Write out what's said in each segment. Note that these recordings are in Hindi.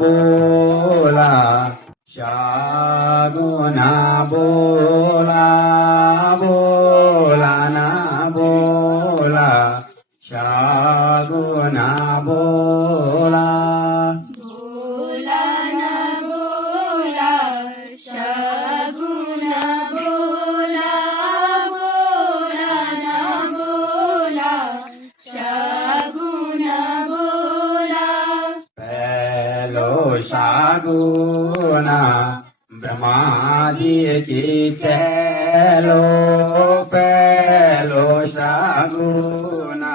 बोला शागुना बोला बोला ना बोला शागुना बोला बोला ना बोला शगुन बोला बोला ना बोला शगुन बोला पहलो शागुना ब्रह्मा जी की चलो पहलो शागुना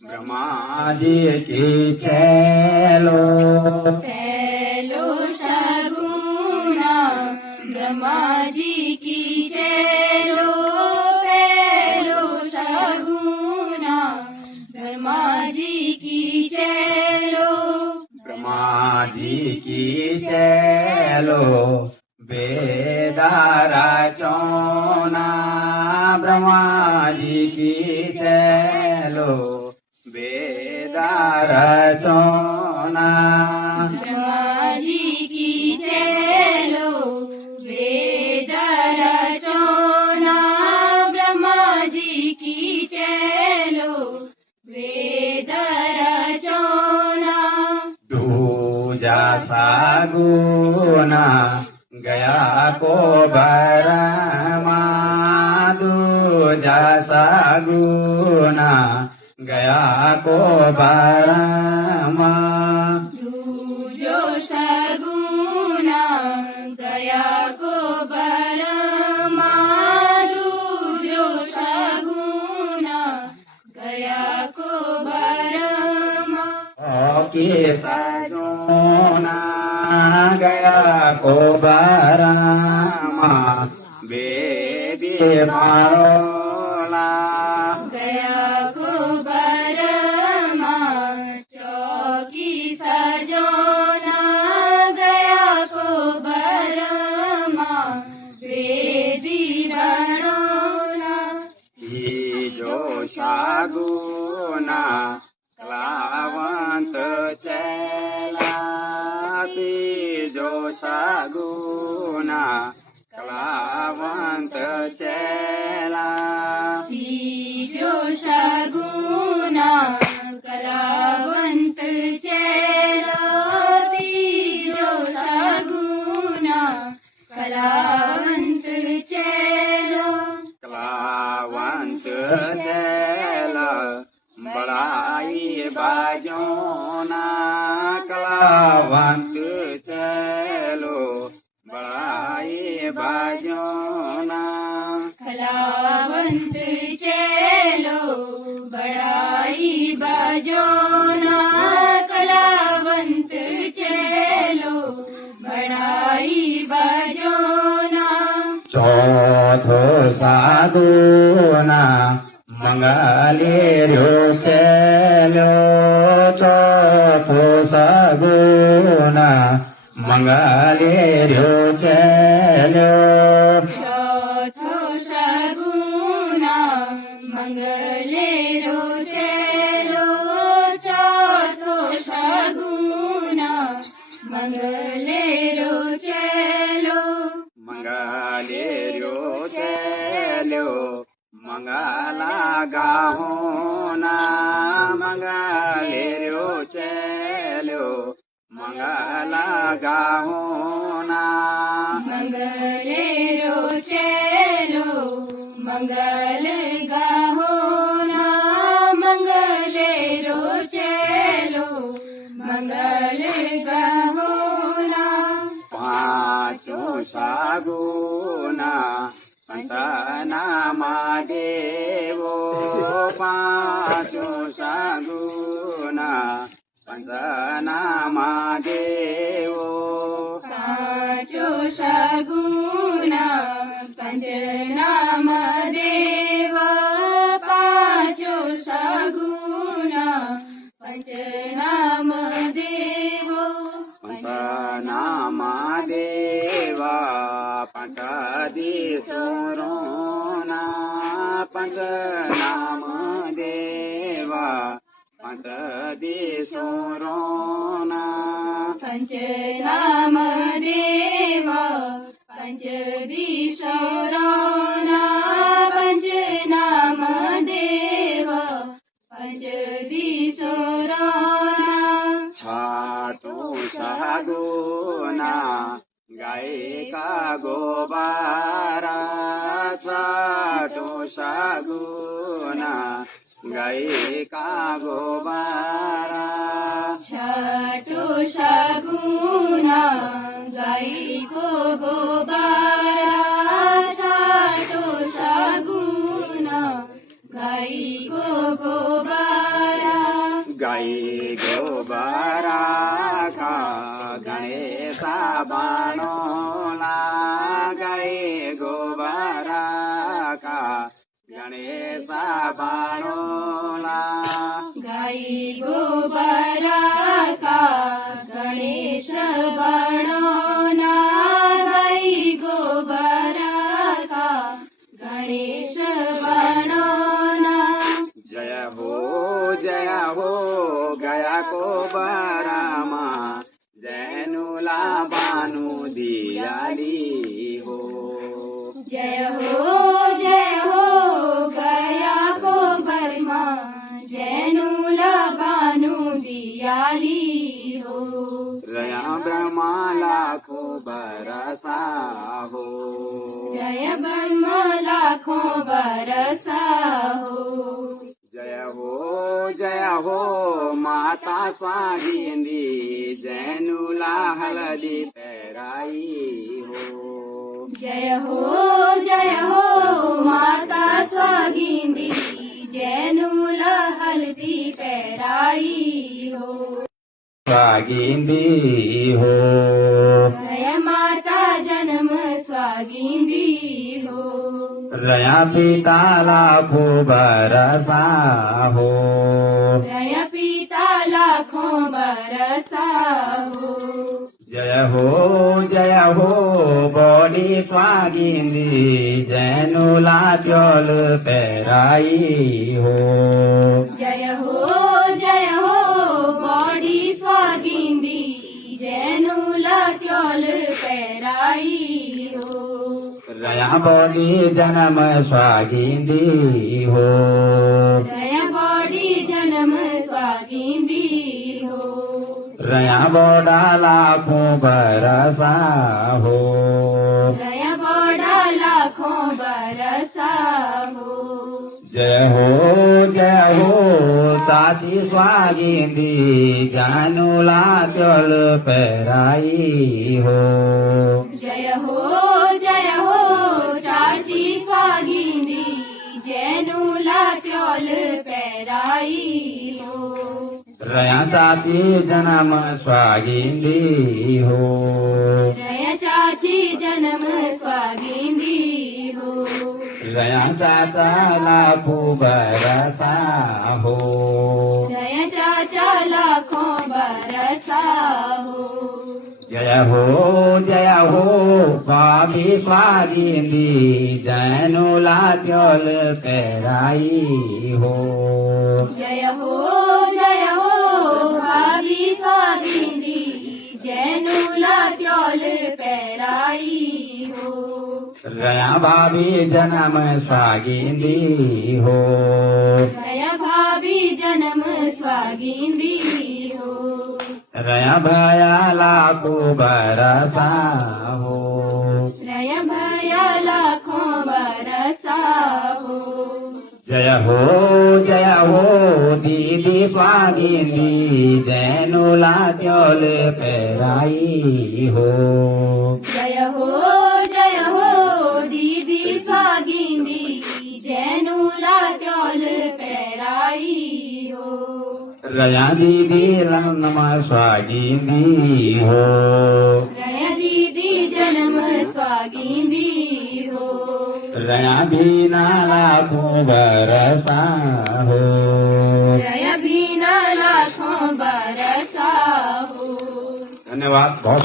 ब्रह्मा जी की चलो पहलो शगुन ब्रह्मा जी की चलो पहलो शगुन ब्रह्मा जी की चलो ब्रह्मा जी की चलो बेदारा चौना ब्रह्मा जी की चलो बेदारा चौना ब्रह्मा जी की चलो वेद रचोना ब्रह्मा जी की चलो वेद रचोना दूजा सागुना गया को बरमा दूजा सागुना गया को बरमा दूजो शगुना गया को बरमा दूजो शगुना गया को बरमा के सजोना गया को बरमा बेदी मारोला गया को बरमा चौकी सजोना गया को बरमा वेदी रणोना जो शागुना कलावंत चला जो शागुना कलावंत चला तीजो शगुना कलावंत चेला तीजो शगुना कलावंत चेला कलावंत चला बड़ाई बाजोना कलावंत चलो बड़ाई बाजोना कलावंत चेलो बड़ाई बजोना कलावंत चेलो बड़ाई बजोना चौथो साधुना मंगले रो चलो चौथो साधुना मंगले रो चलो चौथो शगुना मंगले रो चेलो चौथो शगुना मंगले रो चेलो मंगले रो चलो मंगला गाहोना मंगले रो चलो मंगला गाहोना मंगले रो चेलो मंगल गाहोना मंगले रो चेलो मंगल गाहोना पांचों सागुना संतना देवो पांचों सागुना पंचना देवो पांचो शगुना पंचनाम देव पांचो शगुना पंचनाम देव पंचनाम देवा पंचदिशोरोना पंचनाम देवा पंच दिसोरोना पंचनाम देव पंच दिसोरोना पंचनाम देव पंच दिसोरोना छाटो सगुना गाय का गोबारा छाटो सगुना गाय का गोबारा छठो सगुना गाय को गोबारा छठो सगुना गाय को गोबारा गाय गोबारा का गणेशा बाणोला गाय गोबारा का गणेशा बाणोला गाय गोबारा का गणेश बनोना गाय गोबारा का गणेश बनोना जय हो गया को बरामा जैनुला बानु दियाली हो जय हो गया को बर्मा जैनुला बानु दियाली हो रया ब्रह्मा लाखों बरसा हो जय ब्रह्मा लाखों बरसा हो जय हो माता स्वागिंदी जैनुला हलदी पैराई हो जय हो माता स्वागिंदी जैनुला हल्दी पैराई हो स्वागिंदी हो जय माता जन्म स्वागिंदी हो रया पिता लाखों बरसा हो जय पिता लाखों बरसा हो जय हो बॉडी स्वागिंदी जैनुला चोल पैराई हो जय हो बॉडी स्वागिंदी जैनुला त्योल पैराई हो रया बॉडी जन्म स्वागिंदी हो जय बॉडी जन्म स्वागिंदी हो रया बोडा लाखों बरसा हो जय बॉडा लाखों बरसा हो जय हो चाची स्वागिंदी जैनुला चोल पैराई हो जय हो चाची स्वागिंदी जैनुला त्योल पैराई हो रया चाची जन्म स्वागिंदी हो जय चाची जन्म स्वागिंदी हो रया चाचा लाखों बरसा हो जय चाचा लाखों बरसा हो जय हो भाभी स्वागिंदी जैनुला चोल पैराई हो जय हो भाभी स्वागिंदी जैनुला त्योल पैराई हो रया भाभी जन्म स्वागिंदी हो जय भाभी जन्म स्वागिंदी हो रया भया लाखों बरसा हो जय भया लाखों बरसा हो जय हो दीदी स्वागिंदी जैनुला चोल पैराई हो जय हो दीदी स्वागिंदी जैनुला त्योल पैराई हो रया दीदी जन्म स्वागिंदी हो जय दीदी जन्म स्वागिंदी हो रया बीना लाखों बरसा हो जय बीना लाखों बरसा हो धन्यवाद बहुत